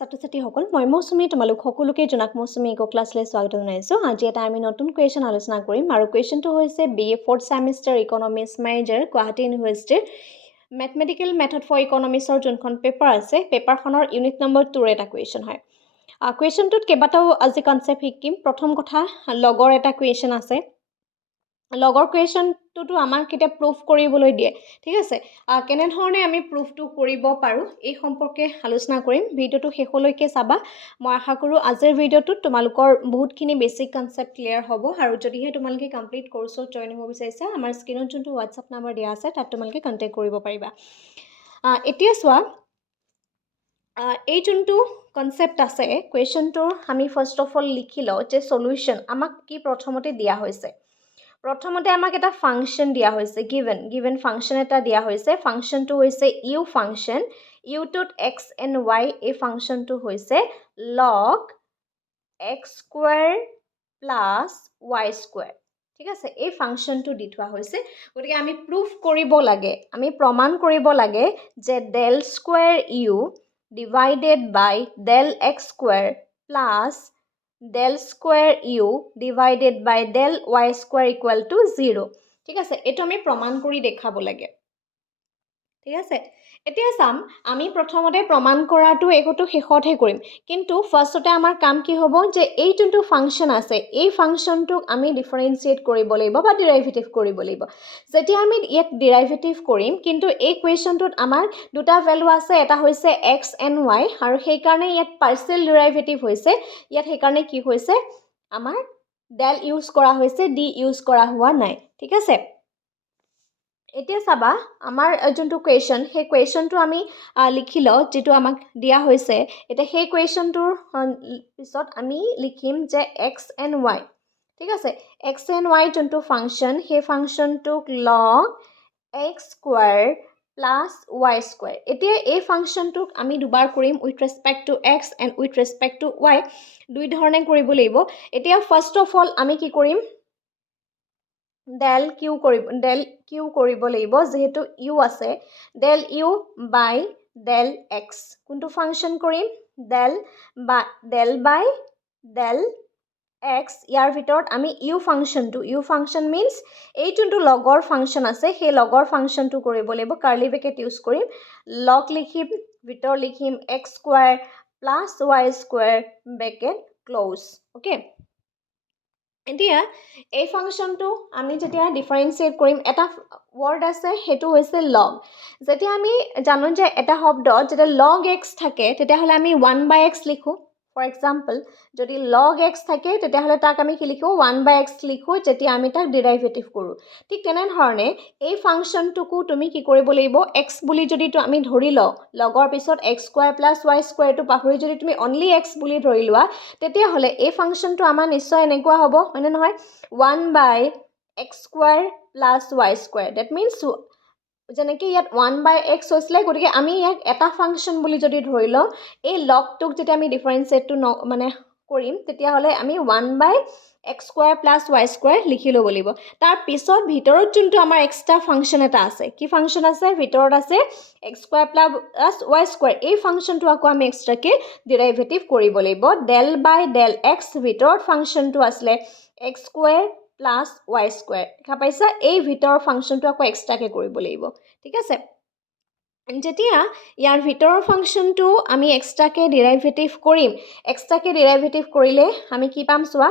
ছাত্ৰ-ছাত্ৰীসকল মই মৌচুমী তোমালোক সকলোকে জনাক মৌচুমী ইকো ক্লাছলৈ স্বাগত জনাইছোঁ। আজি এটা আমি নতুন কুৱেশ্যন আলোচনা কৰিম আৰু কুৱেশ্যনটো হৈছে BA 4th semester economics major Guwahati ইউনিভাৰ্চিটিৰ মেথমেটিকেল মেথড ফৰ ইকনমিক্সৰ যোনখন পেপাৰ আছে পেপাৰখনৰ ইউনিট নম্বৰ 2ৰ এটা কুৱেশ্যন হয়। কুৱেশ্যনটোত কেইবাটাও আজি কনচেপ্ট শিকিম। প্ৰথম কথা লগৰ এটা কুৱেশ্যন আছে। লগৰ কুৱেশ্যনটোতো আমাক এতিয়া প্ৰুফ কৰিবলৈ দিয়ে, ঠিক আছে। কেনেধৰণে আমি প্ৰুফটো কৰিব পাৰোঁ এই সম্পৰ্কে আলোচনা কৰিম। ভিডিঅ'টো শেষলৈকে চাবা। মই আশা কৰোঁ আজিৰ ভিডিঅ'টোত তোমালোকৰ বহুতখিনি বেছিক কনচেপ্ট ক্লিয়াৰ হ'ব আৰু যদিহে তোমালোকে কমপ্লিট কোৰ্চত জইন হ'ব বিচাৰিছা আমাৰ স্ক্ৰীনত যোনটো হোৱাটছআপ নম্বৰ দিয়া আছে তাত তোমালোকে কণ্টেক্ট কৰিব পাৰিবা। এতিয়া চোৱা, এই যোনটো কনচেপ্ট আছে কুৱেশ্যনটোৰ আমি ফাৰ্ষ্ট অফ অল লিখি লওঁ যে চলিউশ্যন আমাক কি প্ৰথমতে দিয়া হৈছে। প্ৰথমতে আমাক এটা ফাংচন দিয়া হৈছে, গিভেন ফাংচন এটা দিয়া হৈছে। ফাংচনটো হৈছে ইউ ফাংচন। ইউটোত এক্স এণ্ড ৱাই এই ফাংচনটো হৈছে log x square plus y square, ঠিক আছে। এই ফাংচনটো দি থোৱা হৈছে। গতিকে আমি প্ৰুফ কৰিব লাগে, আমি প্ৰমাণ কৰিব লাগে যে del square u divided by del x square plus del square u divided by del y square equal to 0, ঠিক আছে। এইটো আমি প্ৰমাণ কৰি দেখাব লাগে, ঠিক আছে। এতিয়া চাম, আমি প্ৰথমতে প্ৰমাণ কৰাটো একোটো শেষতহে কৰিম, কিন্তু ফাৰ্ষ্টতে আমাৰ কাম কি হ'ব যে এই যোনটো ফাংচন আছে এই ফাংচনটোক আমি ডিফাৰেঞ্চিয়েট কৰিব লাগিব বা ডিৰাইভেটিভ কৰিব লাগিব। যেতিয়া আমি ইয়াত ডিৰাইভেটিভ কৰিম, কিন্তু এই কুৱেশ্যনটোত আমাৰ দুটা ভেলু আছে, এটা হৈছে এক্স এণ্ড ৱাই আৰু সেইকাৰণে ইয়াত পাৰ্চিয়েল ডিৰাইভেটিভ হৈছে। ইয়াত সেইকাৰণে কি হৈছে আমাৰ ডেল ইউজ কৰা হৈছে, ডি ইউজ কৰা হোৱা নাই, ঠিক আছে। এতিয়া চাবা, আমাৰ যোনটো কুৱেশ্যন সেই কুৱেশ্যনটো আমি লিখি লওঁ যিটো আমাক দিয়া হৈছে। এতিয়া সেই কুৱেশ্যনটোৰ পিছত আমি লিখিম যে এক্স এণ্ড ৱাই, ঠিক আছে। এক্স এণ্ড ৱাই যোনটো ফাংচন সেই ফাংচনটোক log x square plus y square. এতিয়া এই ফাংচনটোক আমি দুবাৰ কৰিম with respect to x and with respect to y, দুই ধৰণে কৰিব লাগিব। এতিয়া ফাৰ্ষ্ট অফ অল আমি কি কৰিম, ডেল কিউ কৰিব লাগিব, যিহেতু ইউ আছে। ডেল ইউ বাই ডেল এক্স কোনটো ফাংচন কৰিম, ডেল বাই ডেল এক্স। ইয়াৰ ভিতৰত আমি ইউ ফাংচন মিনছ এই যোনটো লগৰ ফাংচন আছে সেই লগৰ ফাংচনটো কৰিব লাগিব। কাৰ্লি ব্ৰেকেট ইউজ কৰিম, লগ লিখিম, ভিতৰত লিখিম x square plus y square bracket close, okay. এতিয়া এই ফাংচনটো আমি যেতিয়া ডিফাৰেঞ্চিয়েট কৰিম, এটা ৱৰ্ড আছে সেইটো হৈছে লগ। যেতিয়া আমি জানো যে এটা শব্দত যেতিয়া লগ এক্স থাকে তেতিয়াহ'লে আমি 1/x লিখোঁ। ফৰ এক্সাম্পল, যদি লগ এক্স থাকে তেতিয়াহ'লে তাক আমি কি লিখোঁ 1/x লিখোঁ যেতিয়া আমি তাক ডিৰাইভেটিভ কৰোঁ। ঠিক তেনেধৰণে এই ফাংচনটোকো তুমি কি কৰিব লাগিব, এক্স বুলি যদি আমি ধৰি লওঁ, লগৰ পিছত এক্স স্কুৱেৰ প্লাছ ৱাই স্কুৱেৰটো পাহৰি যদি তুমি অনলি এক্স বুলি ধৰি লোৱা তেতিয়াহ'লে এই ফাংচনটো আমাৰ নিশ্চয় এনেকুৱা হ'ব, হয়নে নহয়, 1/x square plus y square. That means যেনেকৈ ইয়াত 1/x হৈছিলে, গতিকে আমি ইয়াক এটা ফাংচন বুলি যদি ধৰি লওঁ, এই লগটোক যেতিয়া আমি ডিফাৰেঞ্চিয়েটটো কৰিম তেতিয়াহ'লে আমি 1/x square plus y square লিখি ল'ব লাগিব। তাৰপিছত ভিতৰত যোনটো আমাৰ এক্সট্ৰা ফাংচন এটা আছে, কি ফাংচন আছে, ভিতৰত আছে x square plus y square. এই ফাংচনটো আকৌ আমি এক্সট্ৰাকৈ ডিৰাইভেটিভ কৰিব লাগিব। ডেল বাই ডেল এক্স ভিতৰত ফাংচনটো আছিলে x square plus y square, দেখা পাইছা। এই ভিতৰৰ ফাংচনটো আকৌ এক্সট্ৰাকৈ কৰিব লাগিব, ঠিক আছে। যেতিয়া ইয়াৰ ভিতৰৰ ফাংচনটো আমি এক্সট্ৰাকৈ ডিৰাইভেটিভ কৰিলে আমি কি পাম চোৱা।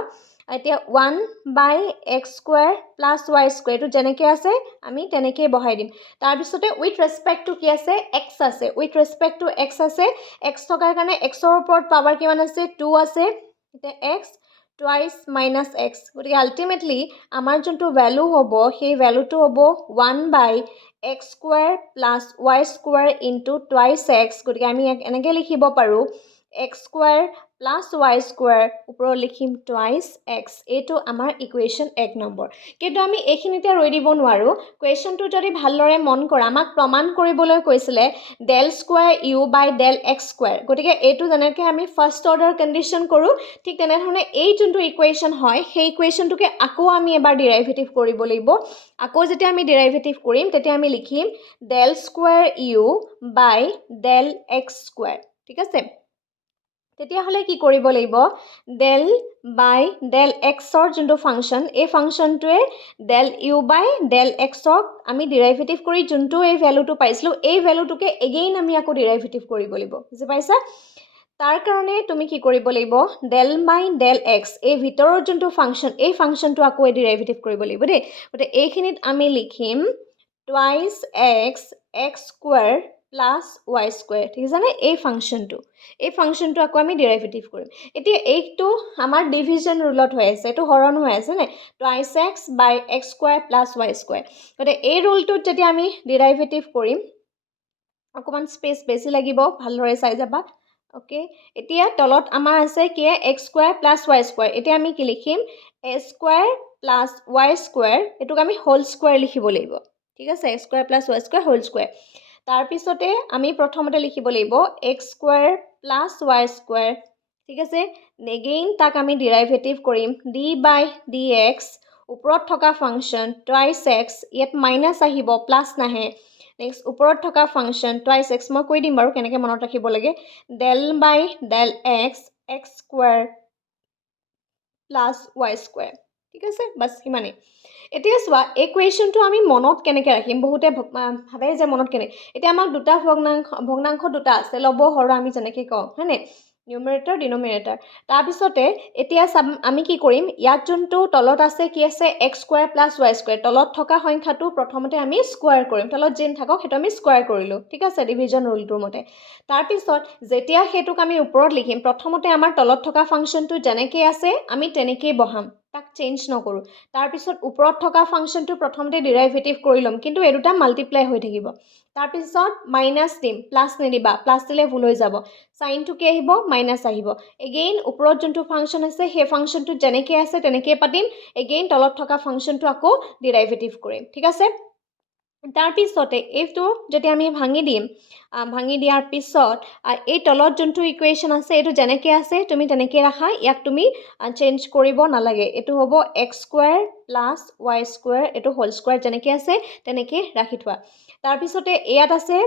এতিয়া 1/x square plus y square এইটো যেনেকৈ আছে আমি তেনেকৈয়ে বহাই দিম। তাৰপিছতে উইথ ৰেচপেক্ট টু কি আছে, এক্স আছে। উইথ ৰেচপেক্ট টু এক্স আছে, এক্স থকাৰ কাৰণে এক্সৰ ওপৰত পাৱাৰ কিমান আছে, 2 আছে। এতিয়া এক্স টুৱাইচ মাইনাছ এক্স, গতিকে আল্টিমেটলি আমাৰ যোনটো ভেলু হ'ব সেই ভেলুটো হ'ব 1/x square plus y square into twice x. গতিকে আমি এনেকৈ লিখিব পাৰোঁ x square plus y square ওপৰত লিখিম টুৱাইচ এক্স। এইটো আমাৰ ইকুৱেশ্যন 1 নম্বৰ। কিন্তু আমি এইখিনিতে ৰৈ দিব নোৱাৰোঁ। কুৱেশ্যনটো যদি ভালদৰে মন কৰা, আমাক প্ৰমাণ কৰিবলৈ কৈছিলে ডেল স্কুৱেৰ ইউ বাই ডেল এক্স স্কুৱেৰ। গতিকে এইটো যেনেকৈ আমি ফাৰ্ষ্ট অৰ্ডাৰ কণ্ডিশ্যন কৰোঁ, ঠিক তেনেধৰণে এই যোনটো ইকুৱেশ্যন হয় সেই ইকুৱেশ্যনটোকে আকৌ আমি এবাৰ ডিৰাইভেটিভ কৰিব লাগিব। আকৌ যেতিয়া আমি ডিৰাইভেটিভ কৰিম তেতিয়া আমি লিখিম ডেল স্কুৱেৰ ইউ বাই ডেল এক্স স্কুৱেৰ, ঠিক আছে। তেতিয়াহ'লে কি কৰিব লাগিব ডেল বাই ডেল এক্সৰ যোনটো ফাংচন এই ফাংচনটোৱে ডেল ইউ বাই ডেল এক্সক আমি ডিৰাইভেটিভ কৰি যোনটো এই ভেলুটো পাইছিলোঁ এই ভেলুটোকে এগেইন আমি আকৌ ডিৰাইভেটিভ কৰিব লাগিব বুজি পাইছা তাৰ কাৰণে তুমি কি কৰিব লাগিব ডেল বাই ডেল এক্স এই ভিতৰৰ যোনটো ফাংচন এই ফাংচনটো আকৌ ডিৰাইভেটিভ কৰিব লাগিব দেই গতিকে এইখিনিত আমি লিখিম twice x square plus y square ঠিক আছেনে এই ফাংচনটো আকৌ আমি ডিৰাইভেটিভ কৰিম এতিয়া এইটো আমাৰ ডিভিজন ৰুলত হৈ আছে এইটো হৰণ হৈ আছে নে twice x by x square plus y square গতিকে এই ৰুলটোত যেতিয়া আমি ডিৰাইভেটিভ কৰিম অকণমান স্পেচ বেছি লাগিব ভালদৰে চাই যাবা ওকে এতিয়া তলত আমাৰ আছে কি x square plus y square এতিয়া আমি কি লিখিম A square plus y square এইটোক আমি হোল স্কুৱেৰ লিখিব লাগিব ঠিক আছে x square plus y square whole square তাৰপিছতে আমি প্ৰথমতে লিখিব লাগিব x square plus y square ঠিক আছে এগেইন তাক আমি ডিৰাইভেটিভ কৰিম ডি বাই ডি এক্স ওপৰত থকা ফাংচন টুৱাইচ এক্স ইয়াত মাইনাছ আহিব প্লাছ নাহে নেক্সট ওপৰত থকা ফাংচন টুৱাইচ এক্স মই কৈ দিম বাৰু কেনেকৈ মনত ৰাখিব লাগে del by del x square plus y square ঠিক আছে বাছ সিমানেই এতিয়া চোৱা এই কুৱেশ্যনটো আমি মনত কেনেকৈ ৰাখিম বহুতে ভাবে যে মনত এতিয়া আমাক দুটা ভগ্নাংশ দুটা আছে লব হৰ আমি যেনেকৈ কওঁ হয়নে নিউমেৰেটৰ ডিনমিনেটৰ তাৰপিছতে এতিয়া আমি কি কৰিম ইয়াত যোনটো তলত আছে কি আছে x square plus y square তলত থকা সংখ্যাটো প্ৰথমতে আমি স্কুৱেৰ কৰিম তলত যেন থাকক সেইটো আমি স্কুৱেৰ কৰিলোঁ ঠিক আছে ডিভিজন ৰুলটোৰ মতে তাৰপিছত যেতিয়া সেইটোক আমি ওপৰত লিখিম প্ৰথমতে আমাৰ তলত থকা ফাংচনটো যেনেকৈ আছে আমি তেনেকেই বহাম তাক চেঞ্জ নকৰোঁ তাৰপিছত ওপৰত থকা ফাংচনটো প্ৰথমতে ডিৰাইভেটিভ কৰি ল'ম কিন্তু এই দুটা মাল্টিপ্লাই হৈ থাকিব তাৰপিছত মাইনাছ দিম প্লাছ নিদিবা প্লাছ দিলে ভুল হৈ যাব চাইনটো কি আহিব মাইনাছ আহিব এগেইন ওপৰত যোনটো ফাংচন আছে সেই ফাংচনটো যেনেকৈ আছে তেনেকৈ পাতিম এগেইন তলত থকা ফাংচনটো আকৌ ডিৰাইভেটিভ কৰিম ঠিক আছে তাৰপিছতে এইটো যেতিয়া আমি ভাঙি দিয়াৰ পিছত এই তলত যোনটো ইকুৱেশ্যন আছে এইটো যেনেকৈ আছে তুমি তেনেকৈ ৰাখা ইয়াক তুমি চেঞ্জ কৰিব নালাগে এইটো হ'ব x square plus y square এইটো হোল স্কুৱেৰ যেনেকৈ আছে তেনেকৈ ৰাখি থোৱা তাৰপিছতে ইয়াত আছে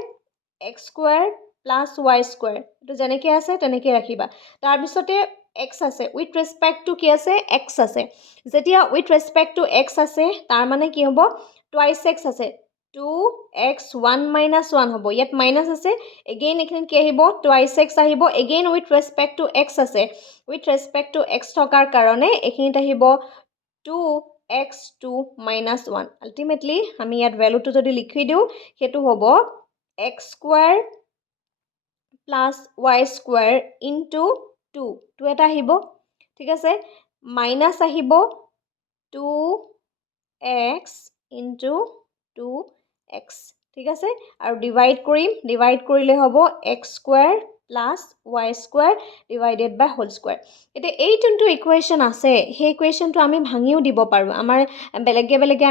x square plus y square এইটো যেনেকৈ আছে তেনেকৈ ৰাখিবা তাৰপিছতে এক্স আছে উইথ ৰেচপেক্ট টু কি আছে এক্স আছে যেতিয়া উইথ ৰেচপেক্ট টু এক্স আছে তাৰ মানে কি হ'ব টুৱাইচ এক্স আছে 2x 1 minus 1 হ'ব ইয়াত মাইনাছ আছে এগেইন এইখিনিত কি আহিব টুৱাইচ এক্স আহিব again with respect to x আছে উইথ ৰেচপেক্ট টু এক্স থকাৰ কাৰণে এইখিনিত আহিব 2x2 minus 1 আল্টিমেটলি আমি ইয়াত ভেলুটো যদি লিখি দিওঁ সেইটো হ'ব x square plus y square into 2 এটা আহিব ঠিক আছে মাইনাছ আহিব 2x ইনটু 2x ঠিক আছে আৰু ডিভাইড কৰিলে হ'ব x square plus y square divided by whole square এতিয়া এই যোনটো ইকুৱেশ্যন আছে সেই ইকুৱেশ্যনটো আমি ভাঙিও দিব পাৰোঁ আমাৰ বেলেগে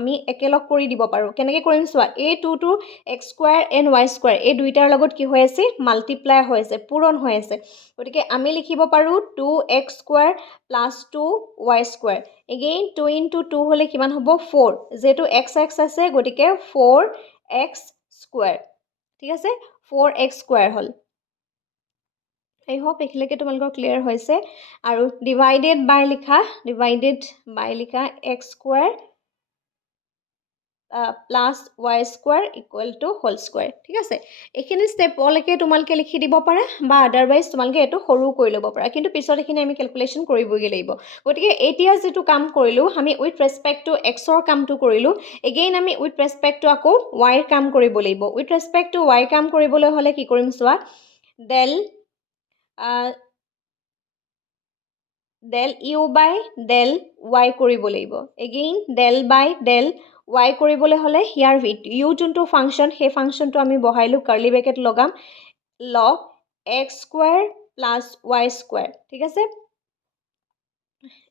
আমি একেলগ কৰি দিব পাৰোঁ কেনেকৈ কৰিম চোৱা এই টুটো x square and y square এই দুইটাৰ লগত কি হৈ আছে মাল্টিপ্লাই হৈ আছে পূৰণ হৈ আছে গতিকে আমি লিখিব পাৰোঁ 2x square plus 2y square again 2 into 2 হ'লে কিমান হ'ব 4 যেহেতু x আছে গতিকে 4x স্কুৱেৰ ঠিক আছে 4x স্কুৱেৰ হ'ল আই হোপ এইখিনিলৈকে তোমালোকৰ ক্লিয়াৰ হৈছে আৰু ডিভাইডেড বাই লিখা x square plus y square equal to whole square ঠিক আছে এইখিনি ষ্টেপলৈকে তোমালোকে লিখি দিব পাৰা বা আদাৰৱাইজ তোমালোকে এইটো সৰু কৰি ল'ব পাৰা কিন্তু পিছত এইখিনি আমি কেলকুলেশ্যন কৰিবগৈ লাগিব গতিকে এতিয়া যিটো কাম কৰিলোঁ আমি উইথ ৰেচপেক্ট টু এক্সৰ কামটো কৰিলোঁ এগেইন আমি উইথ ৰেচপেক্ট টু আকৌ ৱাইৰ কাম কৰিব লাগিব উইথ ৰেচপেক্ট টু ৱাই কাম কৰিবলৈ হ'লে কি কৰিম চোৱা ডেল ইউ বাই ডেল ৱাই কৰিব লাগিব again del by del Y কৰিবলৈ হ'লে ইয়াৰ ইউ যোনটো ফাংচন সেই ফাংচনটো আমি বহাইলোঁ কাৰ্লি ব্ৰেকেট লগাম log x square plus y square ঠিক আছে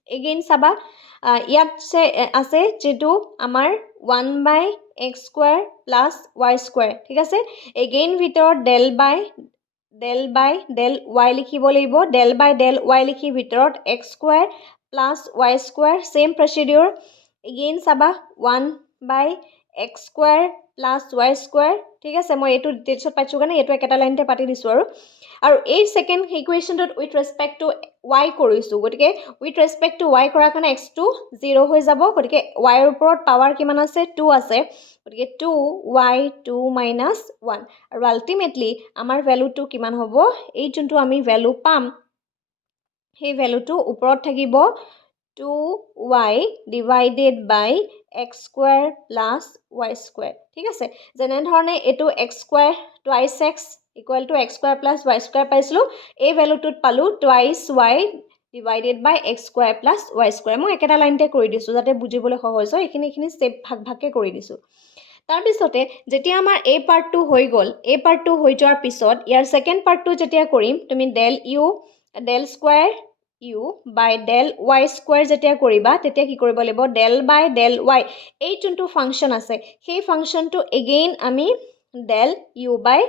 এগেইন চাবা ইয়াত আছে যিটো আমাৰ 1/x square plus y square ঠিক আছে এগেইন ভিতৰত ডেল বাই ডেল ৱাই লিখিব লাগিব ডেল বাই ডেল ৱাই লিখি ভিতৰত x square plus y square same procedure again চাবা 1/x x square plus y square ঠিক আছে মই এইটো ডিটেইলছত পাইছোঁ কাৰণে এইটো একেটা লাইনতে পাতি দিছোঁ আৰু এই ছেকেণ্ড ইকুৱেশ্যনটোত উইথ ৰেচপেক্ট টু y কৰিছোঁ গতিকে উইথ ৰেচপেক্ট টু y কৰাৰ কাৰণে x2 0 হৈ যাব গতিকে y ৰ ওপৰত পাৱাৰ কিমান আছে 2 আছে গতিকে 2y 2 minus 1 আৰু আল্টিমেটলি আমাৰ ভেলুটো কিমান হ'ব এই যোনটো আমি ভেলু পাম সেই ভেলুটো ওপৰত থাকিব 2y divided by x square plus y square ঠিক আছে যেনেধৰণে এইটো x square twice x equal to x square plus y square পাইছিলোঁ এই ভেলুটোত পালোঁ twice y divided by x square plus y square মই একেটা লাইনতে কৰি দিছোঁ যাতে বুজিবলৈ সহজ হয় এইখিনি ষ্টেপ ভাগকৈ কৰি দিছোঁ তাৰপিছতে যেতিয়া আমাৰ এই পাৰ্টটো হৈ গ'ল এই পাৰ্টটো হৈ যোৱাৰ পিছত ইয়াৰ ছেকেণ্ড পাৰ্টটো যেতিয়া কৰিম তুমি ডেল স্কোৱাৰ ইউ বাই ডেল ৱাই স্কোৱাৰ যেতিয়া কৰিবা তেতিয়া কি কৰিব লাগিব ডেল বাই ডেল ৱাই এই যোনটো ফাংচন আছে সেই ফাংচনটো এগেইন আমি ডেল ইউ বাই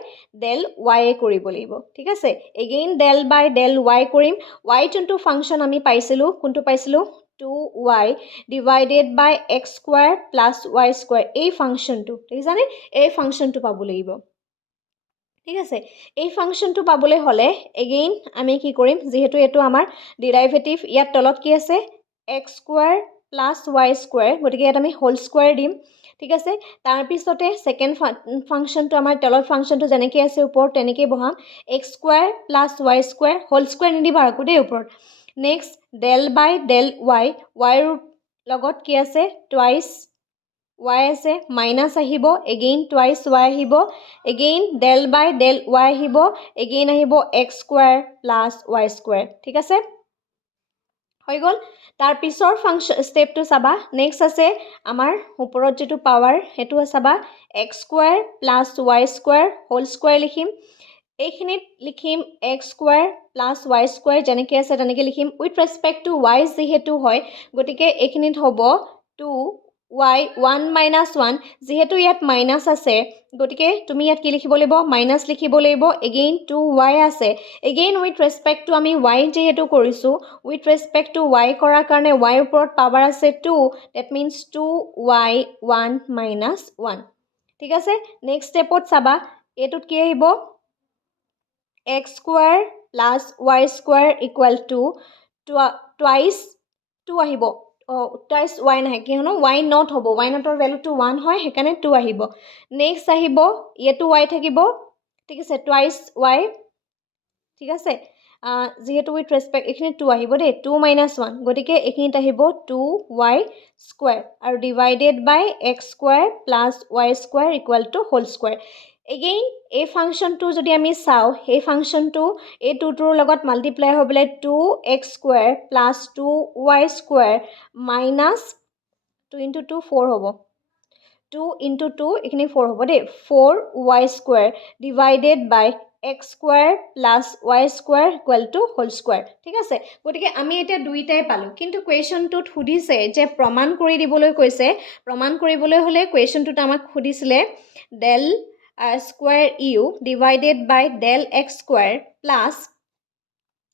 ডেল ৱাই কৰিব লাগিব ঠিক আছে again del by del Y কৰিম ৱাই যোনটো ফাংচন আমি পাইছিলোঁ কোনটো পাইছিলোঁ 2y divided by x square plus y square এই ফাংচনটো দেখিছানে এই ফাংচনটো পাব লাগিব ঠিক আছে এই ফাংচনটো পাবলৈ হ'লে এগেইন আমি কি কৰিম যেহেতু এটো আমাৰ ডেৰিভেটিভ ইয়াত তলত কি আছে x square plus y square গতিকে ইয়াত আমি হোল স্কয়াৰ দিম ঠিক আছে তাৰ পিছতে সেকেন্ড ফাংচনটো আমাৰ তলত ফাংচনটো যেনেকৈ আছে ওপৰত তেনেকৈ বহাম x square plus y square whole square নিদিবা আকৌ দেই ওপৰত next del by del y ৰ লগত কি আছে টুৱাইচ y আছে মাইনাস আহিব এগেইন টুৱাইচ y আহিব again del by del y আহিব এগেইন আহিব x square plus y square ঠিক আছে হৈ গ'ল তাৰ পিছৰ ফাংচন ষ্টেপটো চাবা নেক্সট আছে আমাৰ ওপৰত যেটো পাৱাৰ হেতু চাবা x square plus y square whole square লিখিম এইখিনিত লিখিম x square plus y square যেনেকৈ আছে তেনেকৈ লিখিম উইথ ৰেসপেক্ট টু y যেহেতু হয় গতিকে এইখিনিত হ'ব 2y 1 minus 1 যেহেতু ইয়াত মাইনাস আছে গতিকে তুমি ইয়াত কি লিখিব লাগিব মাইনাস লিখিব লাগিব এগেইন 2y আছে এগেইন উইথ ৰেসপেক্ট টু আমি y যেহেতু কৰিছো উইথ ৰেসপেক্ট টু y কৰাৰ কাৰণে y ওপৰত পাৱাৰ আছে 2 that means 2y 1 minus 1 ঠিক আছে নেক্সট স্টেপত চাবা এটোত কি আহিব x square plus y square equal to twice 2 আহিব twice y নাহে কি হনো y not হ'ব y not ৰ ভ্যালুটো 1 হয় হেকানে 2 আহিব নেক্সট আহিব এটো y থাকিব ঠিক আছে twice y ঠিক আছে যেহেতু উইথ ৰেসপেক্ট এখিনি 2 আহিব দে 2 minus 1 গতিকে এখিনিত আহিব 2y square আৰু divided by x square plus y square equal to whole square again এই ফাংচনটো যদি আমি চাও এই ফাংচনটো এই 2 টোৰ লগত মাল্টিপ্লাই হ'বলে 2x square plus 2y square minus 2 into 2 4 হ'ব 2 into 2 এখিনি 4 হ'ব দে 4y square divided by x square plus y square equal to whole square ঠিক আছে গতিকে আমি এটা দুইটাই পালো কিন্তু কোৱেশ্চনটোত সুধিছে যে প্ৰমাণ কৰি দিবলৈ কৈছে প্ৰমাণ কৰিবলৈ হলে কোৱেশ্চনটোত আমাক সুধিছিলে del square u divided by del x square plus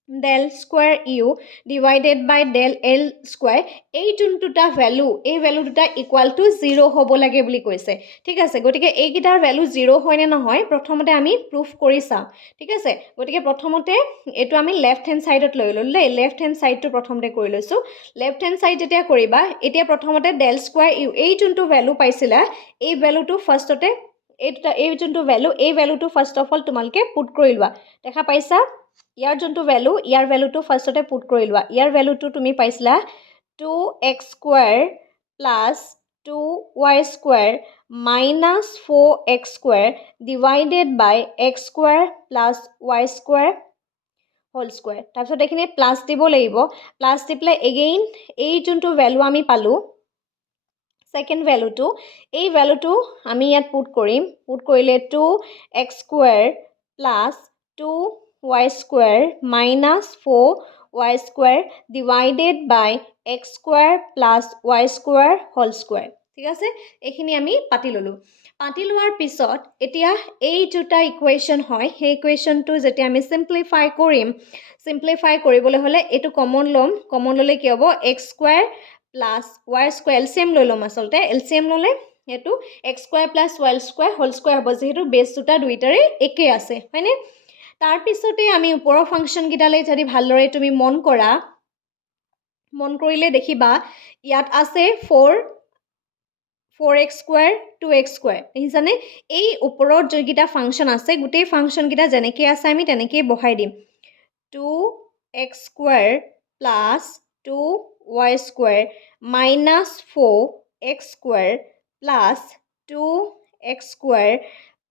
del square u divided by del l square এই যোনটোটা ভ্যালু এই ভ্যালু দুটা ইকুয়াল টু 0 হ'ব লাগে বুলি কৈছে ঠিক আছে গটিকে এই গিটাৰ ভ্যালু 0 হয় নে নহয় প্ৰথমতে আমি প্ৰুফ কৰি চাম ঠিক আছে গটিকে প্ৰথমতে এটো আমি লেফট হ্যান্ড সাইডত লৈ ললে লেফট হ্যান্ড সাইডটো প্ৰথমতে কৰি লৈছো লেফট হ্যান্ড সাইড যেতিয়া কৰিবা এতিয়া প্ৰথমতে del square u এই যোনটো ভ্যালু পাইছিলা এই ভ্যালুটো ফাৰ্ষ্টতে এই যোনটো ভ্যালু এই ভ্যালুটো ফাৰ্স্ট অফ অল তোমালকে পুট কৰি লোৱা দেখা পাইছা ইয়াৰ যোনটো ভ্যালু ইয়াৰ ভ্যালুটো ফাৰ্ষ্টতে পুট কৰি লোৱা ইয়াৰ ভ্যালুটো তুমি পাইছিলা 2x square plus 2y square minus 4x square divided by x square plus y square whole square তাৰপিছত এখিনি প্লাস দিব লাগিব প্লাস দি প্লে এগেইন এই যোনটো ভ্যালু আমি পালো সেকেন্ড ভ্যালুটো এই ভ্যালুটো আমি ইয়াত পুট কৰিম পুট কৰিলে 2x square plus 2y square minus 4y square divided by x square plus y square whole square ঠিক আছে এখিনি আমি পাতি ললো পাতি লোৱাৰ পিছত এতিয়া এই দুটা ইকুৱেশ্যন হয় সেই ইকুৱেশ্যনটো যেতিয়া আমি সিম্পলিফাই কৰিম সিম্পলিফাই কৰিবলৈ হলে এটো কমন ললে কি হ'ব x square plus y square LCM লৈ লম আসলতে LCM ললে এইটো x square plus y square whole square হ'ব যিহেতু বেছ দুইটাৰে একেই আছে হয়নে তাৰপিছতে আমি ওপৰৰ ফাংচনকেইটালৈ যদি ভালদৰে তুমি মন কৰিলে দেখিবা ইয়াত আছে 4x স্কোৱাৰ 2x স্কোৱাৰ দেখিছানে এই ওপৰত যিকেইটা ফাংচন আছে গোটেই ফাংচনকেইটা যেনেকৈ আছে আমি তেনেকেই বহাই দিম 2x square plus 2y square minus 4x square plus 2x square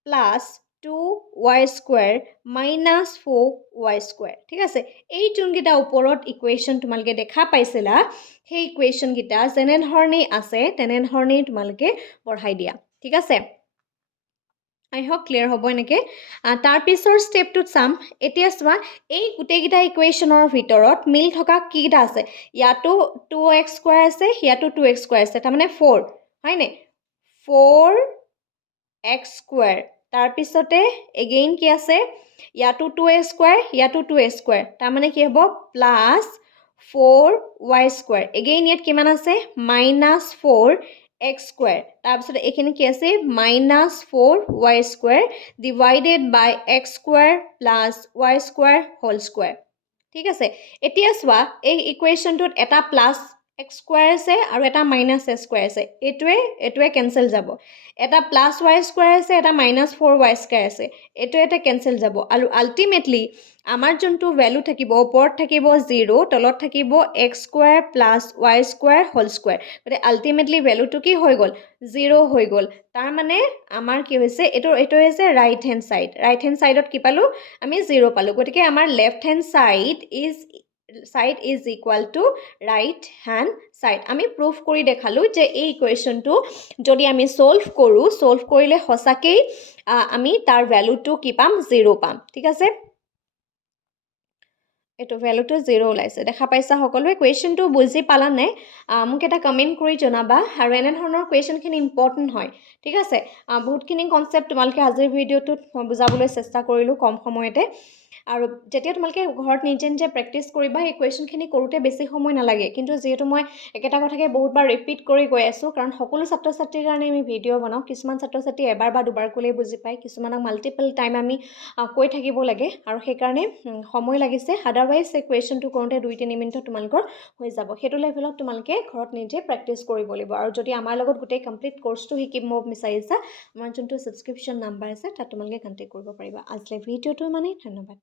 plus 2y square minus 4y square ঠিক আছে এই যোনকেইটা ওপৰত ইকুৱেশ্যন তোমালোকে দেখা পাইছিলা সেই ইকুৱেশ্যনকেইটা যেনেধৰণেই আছে তেনেধৰণেই তোমালোকে বঢ়াই দিয়া ঠিক আছে আই হোপ ক্লিয়াৰ হ'ব এনেকৈ তাৰপিছৰ ষ্টেপটোত চাম এতিয়া চোৱা এই গোটেইকেইটা ইকুৱেশ্যনৰ ভিতৰত মিল থকা কিকেইটা আছে ইয়াতো 2x স্কোৱাৰ আছে ইয়াতো 2x স্কোৱাৰ আছে তাৰমানে 4 হয়নে 4x স্কোৱাৰ তাৰপিছতে এগেইন কি আছে ইয়াতো 2x স্কোৱাৰ ইয়াতো 2x স্কোৱাৰ তাৰমানে কি হ'ব প্লাছ 4y স্কোৱাৰ এগেইন ইয়াত কিমান আছে মাইনাছ 4x স্কোৱাৰ তাৰপিছত এইখিনি কি আছে minus 4y square divided by x square plus y square whole square ঠিক আছে এতিয়া চোৱা এই ইকুৱেশ্যনটোত এটা প্লাছ x স্কোৱাৰ আছে আৰু এটা মাইনাছ x স্কোৱাৰ আছে এইটোৱে কেঞ্চেল যাব এটা প্লাছ y স্কোৱাৰ আছে এটা মাইনাছ 4y স্কোৱাৰ আছে এটা কেঞ্চেল যাব আৰু আল্টিমেটলি আমাৰ যোনটো ভ্যালু থাকিব ওপৰত থাকিব 0 তলত থাকিব x square plus y square whole square গতিকে আল্টিমেটলি ভ্যালুটো কি হৈ গ'ল 0 হৈ গ'ল তাৰ মানে আমাৰ কি হৈছে এইটো হৈছে ৰাইট হেণ্ড সাইডত কি পালো আমি 0 পালো গতিকে আমাৰ left hand side is equal to right hand side আমি প্ৰুফ কৰি দেখালো যে এই ইকুৱেশ্যনটো যদি আমি সলভ কৰিলে সঁচাকৈ আমি তাৰ ভ্যালুটো কি পাম 0 পাম ঠিক আছে এইটো ভ্যালুটো 0 ওলাইছে দেখা পাইছা সকলোৱে কুৱেশ্যনটো বুজি পালা নে মোক এটা কমেণ্ট কৰি জনাবা আৰু এনে ধৰণৰ কুৱেশ্যনখিনি ইম্পৰ্টেণ্ট হয় ঠিক আছে বহুতখিনি কনচেপ্ট তোমালোকে আজিৰ ভিডিঅ'টোত মই বুজাবলৈ চেষ্টা কৰিলোঁ কম সময়তে আৰু যেতিয়া তোমালোকে ঘৰত নিজে প্ৰেক্টিছ কৰিবা এই কুৱেশ্যনখিনি কৰোঁতে বেছি সময় নালাগে কিন্তু যিহেতু মই একেটা কথাকে বহুতবাৰ ৰিপিট কৰি গৈ আছোঁ কাৰণ সকলো ছাত্ৰ ছাত্ৰীৰ কাৰণে আমি ভিডিঅ' বনাওঁ কিছুমান ছাত্ৰ ছাত্ৰী এবাৰ বা দুবাৰ ক'লেই বুজি পায় কিছুমানক মাল্টিপল টাইম আমি কৈ থাকিব লাগে আৰু সেইকাৰণে সময় লাগিছে আদাৰৱাইজ এই কুৱেশ্যনটো কৰোঁতে 2-3 মিনিটত তোমালোকৰ হৈ যাব সেইটো লেভেলত তোমালোকে ঘৰত নিজে প্ৰেক্টিছ কৰিব লাগিব আৰু যদি আমাৰ লগত গোটেই কমপ্লিট কোৰ্চটো শিকিব বিচাৰিছা আমাৰ যোনটো ছাবস্ক্ৰিপশ্যন নাম্বাৰ আছে তাত তোমালোকে কণ্টেক্ট কৰিব পাৰিবা আজিলৈ ভিডিঅ'টো মানে ধন্যবাদ